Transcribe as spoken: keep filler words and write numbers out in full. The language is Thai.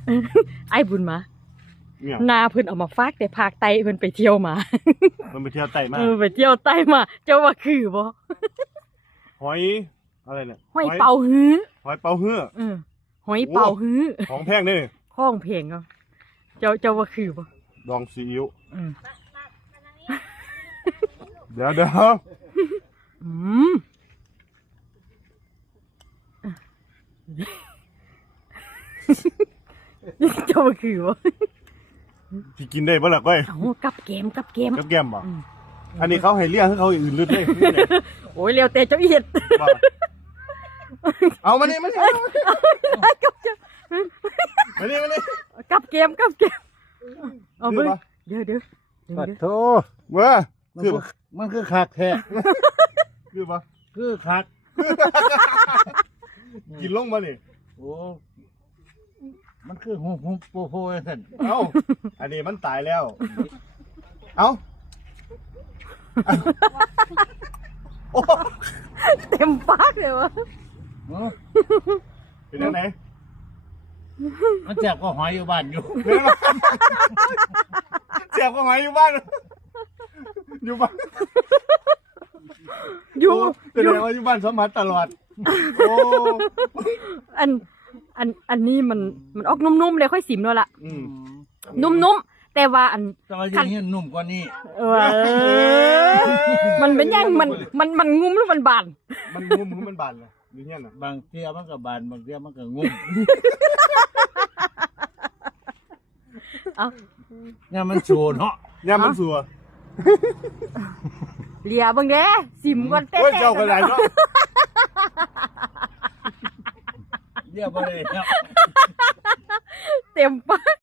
ไอ้บุญมาเนี่ยนาเพิ่นเอามาฝากแต่ภาคใต้เพิ่นไปเที่ยวมามันไปเที่ยวไต่มาเออไปเที่ยวใต้มา เจ้าว่าคือบ่หอยอะไรเนี่ยหอยเป่าฮื้อหอยเป่าเฮือเออหอยเป่าฮื้อของแพงนี่ข้องเพลงอ่ะเจ้าเจ้าว่าคือบ่ดองซีอิ๊วอืมเดี๋ยวเดี๋ยวอืมเจ้าว่าคือบ่ที่กินได้บ่ล่ะก้อยเอากับเกมกับเกมกับแก้มบ่อืมอันนี้เขาให้เลี้ยงให้เขาอื่นลึดเลยโอ้ยเร็วแต่เจ้าอีเฮ็ดบ่เอามานี่มานี่มานี่มานี่กับเกมกับเกมเอาเบิ่งคือปะเดี๋ยวเดี๋ยวเดี๋ยวปัดเดี๋ยวโถเว้ามันคือคือมันคือคักแท้คือปะคือคักกินลงมานี่โอ้มันคือหุบหุบโปโปไอ้สันเอ้าอันนี้มันตายแล้ว เอ้าโอ้เต็มปากเลยวะเออเป็นยังไงมันแจ็บก็หอยอยู่บ้านอยู่เจ็บก็หายอยู่บ้าน อยู่บ้านอยู่โแสดงว่าอยู่บ้านสมผัสตลอด โอ้อันอันอันนี้มันมันออกนุ่มๆเลยค่อยสิมด้วยล่ะอืมนุ่มๆแต่ว่าอันตอนยังเห็นหนุ่มกว่านี้เออมันเป็นยังมันมันมันงุ้มหรือมันบานมันงุ้มหรือมันบานเลยอยู่เงี้ยน่ะบางเที่ยมันกับบานบางเที่ยมันก็งุ่มเอ้าเนี่ยมันสูเนาะย่ามันสัวเลียเบิ่งเด้สิมก่อนเต้โอ้ยเจ้ากระไรเนาะเรียกว่าอะไรเนี่ยเต็มปาก